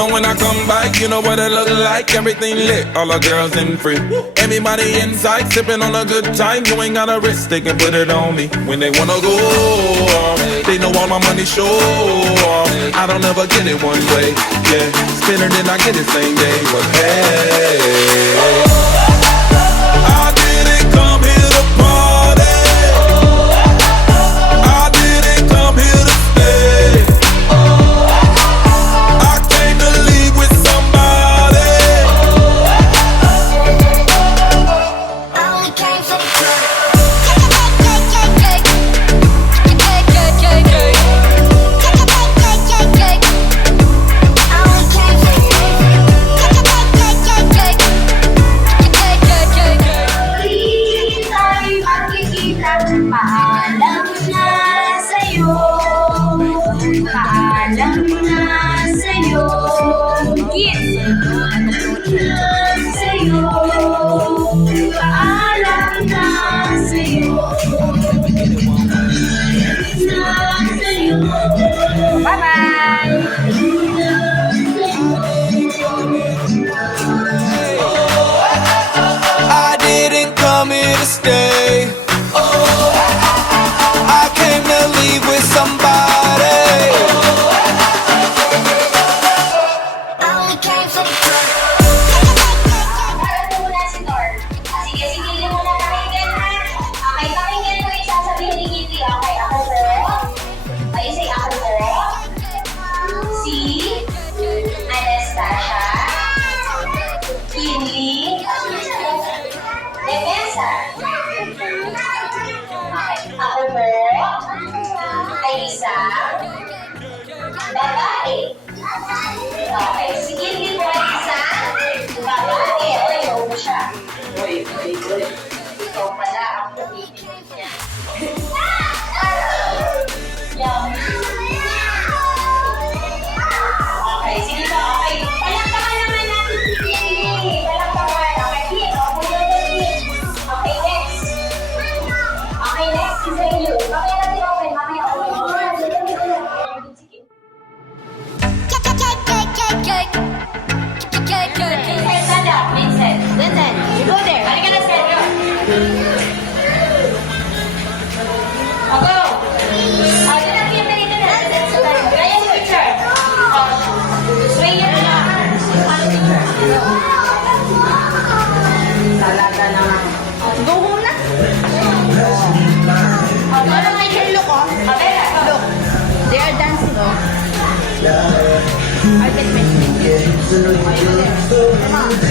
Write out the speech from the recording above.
know when I come back, you know what it look like. Everything lit, all the girls in free. Everybody inside, sipping on a good time. You ain't got a risk, they can put it on me. When they wanna go, they know all my money show. I don't ever get it one way, yeah. Spin it, then I get it same day. But hey, I didn't come here to party. I didn't come here to stay. I came to leave with somebody. I only came for the paalam na sa'yo, paalam na sa'yo, sa'yo, paalam na sa'yo, bye-bye! I didn't come here to stay. I came to leave with somebody. I only came for the Para muna si Thor. Sige, sige muna pakinggan ha. Okay, pakinggan mo yung sasabihin ni Kitty. Okay, ako bro. Okay, say ako bro. Si Anastasia. Kinley. Defensa. Okay, ako bro. Aisa. Babae. Okay, si Kinley po ay isang babae. Ayaw mo siya. Uy. Ikaw pala ang pumipili niya. Yum. Okay, sige po. Okay. Palakpakan naman natin si Kinley. Palakpakan. Okay, Pete. Okay, next. Okay, next is Zaylu. Mamaya natin open. Mamaya open. Stand up, Vincent. Vincent, you go there. Halika na, Sergio. Go. Ito na, Peter, ito na. Kaya yung picture. Swing your arm. Talaga naman. Go home na. Ano nga yung look, oh? Look. They are dancing, oh. I get me. Come on.